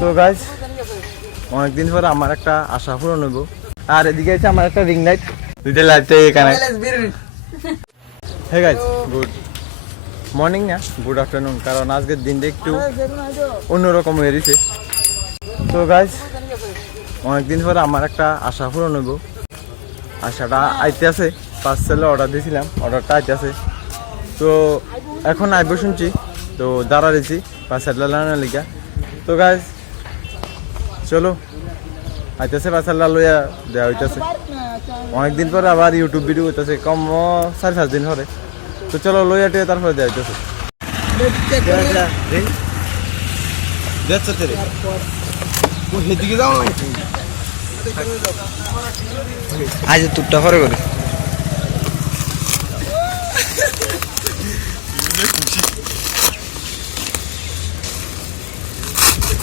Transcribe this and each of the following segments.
তো গাইজ অনেকদিন পরে আমার একটা আশা পূরণ হইব। আর এদিকে আছে আমার একটা রিং লাইট দুইটা লাইট এখানে হে গাইজ গুড মর্নিং না গুড আফটারনুন কারণ আজকের দিনটা একটু অন্যরকম হয়ে গেছে তো গাইজ অনেকদিন পরে আমার একটা আশা পূরণ হইব। আশাটা আইতে আছে পার্সেলে অর্ডার দিয়েছিলাম অর্ডারটা আইতে আছে। তো এখন আইব শুনছি, তো দাঁড়া রয়েছি পার্সেলটা লাগানোর লিগা। তো গাইজ চলো। আইতেছে পার্সেলটা লইয়া দেওয়া হইতেছে। অনেকদিন পরে আবার ইউটিউব ভিডিও হইতেছে কম চার, পাঁচ দিন পরে। তো চলো, লইয়া টিয়ে তারপরে দেওয়া হইতেছে। আজ তুরটা পরে করে।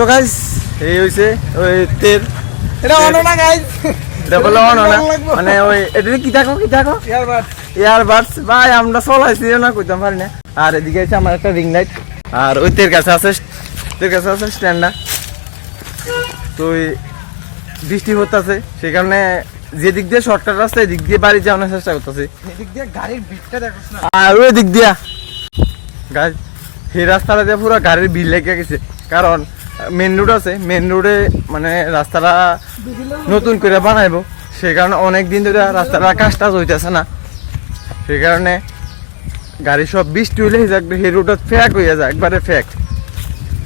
তো গাইস এই হইছে ওই তেল। এটা না গাইজ এটা বলে অন না মানে ওই এটা কি থাকো কি থাকো? ভাই আমরা চলাইছি না কইতাম পারি না। আর এদিকে আছে আমার একটা রিং লাইট আর ওই তের কাছে আছে তের কাছে আছে তো বৃষ্টি হতেছে সেই কারণে যেদিক দিয়ে শর্টকাট রাস্তা এদিক দিয়ে বাড়ি যাওয়ানোর চেষ্টা করতেছি। এদিক দিয়ে গাড়ির ভিড়টা দেখোস না। আর ওই দিক দিয়া। গাছ সেই রাস্তাটা দিয়ে পুরো গাড়ির ভিড় লেগে গেছে। কারণ মেন রোড আছে মেন রোডে মানে রাস্তাটা নতুন করে বানাইব। সেই কারণে অনেক দিন ধরে রাস্তাটা কাজ টাজ হইতেছে না। সেই কারণে গাড়ি সব বৃষ্টি হইলে সেই রুটটা ফ্যাক হইয়া যায়, একবারে ফ্যাক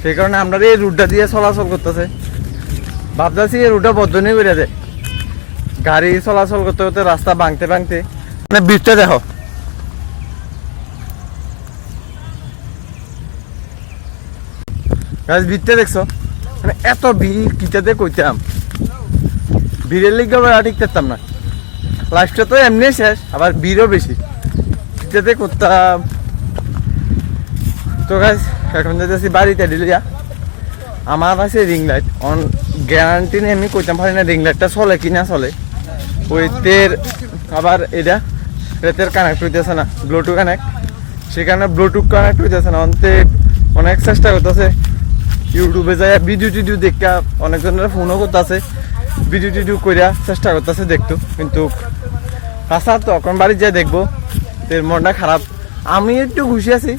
সেই কারণে আমরা এই রুটটা দিয়ে চলাচল করতেছে। ভাবতেছি এই রুটটা বদ্ধ করে যায়। গাড়ি চলাচল করতে করতে রাস্তা ভাঙতে ভাঙতে মানে বৃষ্টিটা দেখো গাছ ভিড়তে দেখছ? মানে এত ভিড় কিটাতে কইতাম? ভিড়ের লিগে আবার ঠিক করতাম না। লাইফটা তো এমনি শেষ, আবার ভিড়ও বেশি। কিটাতে করতাম? তো গাছ এখন যেতেছি বাড়িতে দিলিয়া আমার আছে রিং লাইট অন গ্যারান্টি নেই, আমি কইতাম পারি না রিং লাইটটা চলে কি না চলে। ওই তের আবার এটা রেতের কানেক্ট হইতেছে না ব্লুটুথ কানেক্ট সেখানে ব্লুটুথ কানেক্ট হইতেছে না, অন্তে অনেক চেষ্টা করতেছে। ইউটিউবে যায় ভিডিও টিডিও দেখা অনেকজনের ফোনও করতেছে। ভিডিও টিডিও করিয়া চেষ্টা করতেছে দেখতো, কিন্তু কাঁচা তো এখন বাড়ি যাই দেখব তোর মনটা খারাপ। আমি একটু খুশি আছি।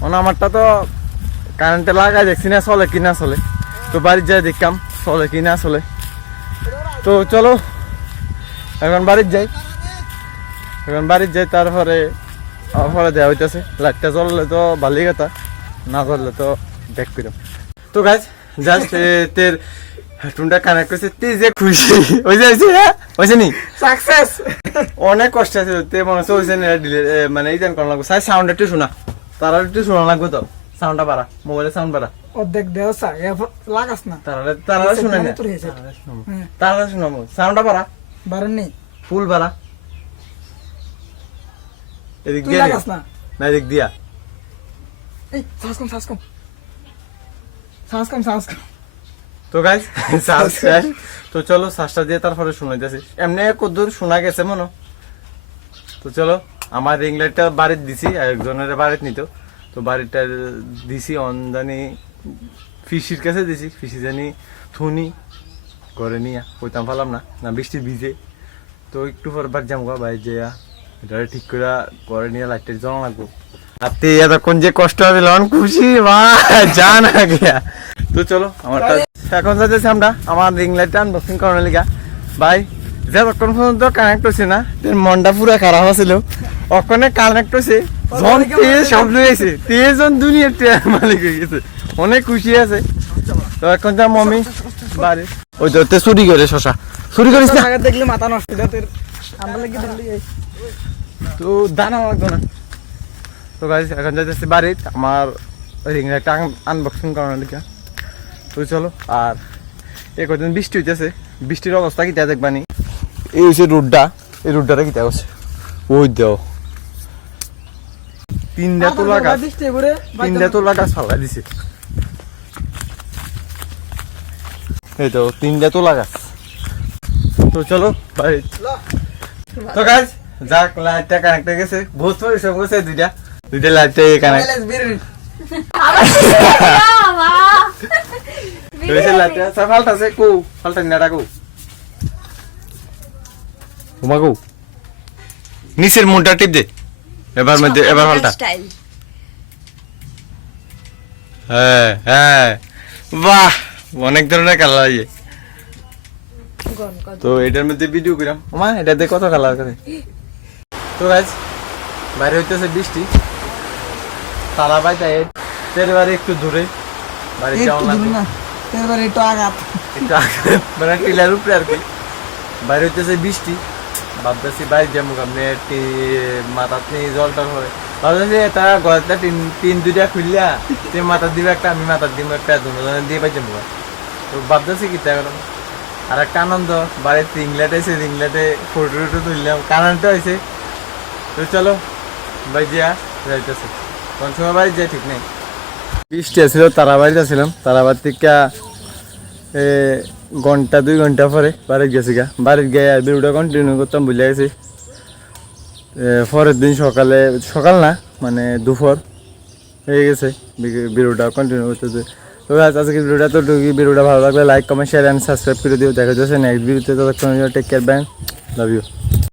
মানে আমারটা তো কারেন্টে লাগাই দেখছি না চলে কি না চলে। তো বাড়ি যাই দেখলাম চলে কি না চলে। তো চলো, এখন বাড়ির যাই। এখন বাড়ির যাই, তারপরে পরে দেওয়া হইতেছে। লাইটটা জ্বললে তো ভালোই কথা, না জ্বললে তো দেখ করিম তো গাছ জাস্ট তের হেডফোনটা কানেক্ট করছে তে যে খুশি। হয়ে যাইছে হ্যাঁ? হয়েছে নি? সাকসেস অনেক কষ্ট আছে তে মনে হচ্ছে হয়েছে না ডিলে মানে এই জান করা লাগবে। সাই সাউন্ড একটু শোনা। তারা একটু শোনা লাগবে তো? সাউন্ডটা বাড়া মোবাইলের সাউন্ড বাড়া। অর্ধেক এরপর লাগাস না। তারা তারা শুনে না। তোর শোনাবো সাউন্ডটা বাড়া বারেন নেই ফুল বাড়া। এদিক দিয়ে লাগাস না। না এদিক দিয়া। এই শ্বাস কম শ্বাস কম শ্বাস কম। তো গাইজ শ্বাস তো চলো শ্বাসটা দিয়ে তারপরে শুনাইতেছি। এমনি কদ্দূর শোনা গেছে মনো। তো চলো, আমার রিং লাইটটা বাড়িতে দিছি একজনের বাড়িতে নিত। তো বাড়িটা দিছি, অন জানি ফিসির কাছে দিছি। ফিসি জানি থুনি ঘরে নিয়ে, কইতাম পারলাম না না বৃষ্টি ভিজে তো একটু পর বার যাম গা বাইরে যেয়া এটা ঠিক করে ঘরে নিয়ে লাইটটা জ্বলা লাগবো। আর তে এতক্ষণ যে কষ্ট হবে লন খুশি মা জান গিয়া। তো চলো আমারটা এখন যাচ্ছে আমরা আমার রিং লাইটটা আনবক্সিং করার লিগা। ভাই যতক্ষণ পর্যন্ত কানেক্ট হচ্ছে না মনটা পুরো খারাপ আছিল ওখানে কানেক্ট হচ্ছে জন তেজ সব লইছে তেজন দুনিয়ার তে- মালিক হয়ে গেছে অনেক খুশি আছে। তো এখন যা মমি বাড়ি। ওই তো তে চুরি করে শশা। চুরি করিস না। আগে দেখলি মাথা নষ্ট তোর। আমরা লাগি তো দানা লাগতো না। গাইজ এখন যাইতেছি বাড়িতে। আমার রিং লাইটটা আনবক্সিং করানোর লিগা। তো চলো আর এ কদিন বৃষ্টি হইতেছে। বৃষ্টির অবস্থা কিতা দেখবানি এই হচ্ছে রোডটা। এই রোডটা কিতা করছে ওই দেও। তিনটা তোলা গাছ। তিনটা তোলা গাছ ফালাই দিছে। এই তো তিনটা তোলা গাছ। তো চলো বাই তো গাছ যাক লাইটটা কানেক্ট হয়ে গেছে। বহুত পরিশ্রম করছে দুইটা। কো উমা কো নিচের মুনটা টিপ দে এবার মধ্যে এবার ফাল্টা হ্যাঁ হ্যাঁ বাহ অনেক ধরনের কালার আছে তো এটার মধ্যে ভিডিও করাম মা এটাতে কত কালার করে তো গাছ বাইরে হইতেছে বৃষ্টি তালা বাই তাই তের বাড়ি একটু দূরে বাড়ি যাওয়া লাগবে এবার একটু আঘাত একটু মানে টিলার উপরে আর কি। বাইরে হইতেছে বৃষ্টি ভাবতেছি বাইরে যাব আপনি মাথার নিয়ে জলটা হয় ভাবতেছি এটা গলাটা টিন টিন দুইটা খুললা তুই মাথার দিবে একটা আমি মাথার দিব একটা দুজনে দিয়ে পাই যাব তো ভাবতেছি কি তাই আর একটা আনন্দ বাড়িতে ইংল্যান্ড এসে ইংল্যান্ডে ফটো টটো তুললাম কারেন্টও হয়েছে তো চলো ভাই জিয়া যাইতেছে। ঠিক নেই। বৃষ্টি আসছিল তারাবাড়িতে ছিলাম। তারাবাড়ি থেকে ঘণ্টা, দুই ঘণ্টা পরে বাড়িতে গেছি গা। বাড়িতে গিয়ে ভিডিওটা কন্টিনিউ করতাম বুঝলে গেছি। পরের দিন সকালে, সকাল না মানে দুপুর হয়ে গেছে ভিডিওটা কন্টিনিউ করতেছে তো আজকে ভিডিওটা তো ঢুকি ভিডিওটা ভালো লাগলে like comment share and subscribe করে দিও। দেখা যাচ্ছে নেক্সট ভিডিওতে ততক্ষণ টেক কেয়ার ব্যান লাভ ইউ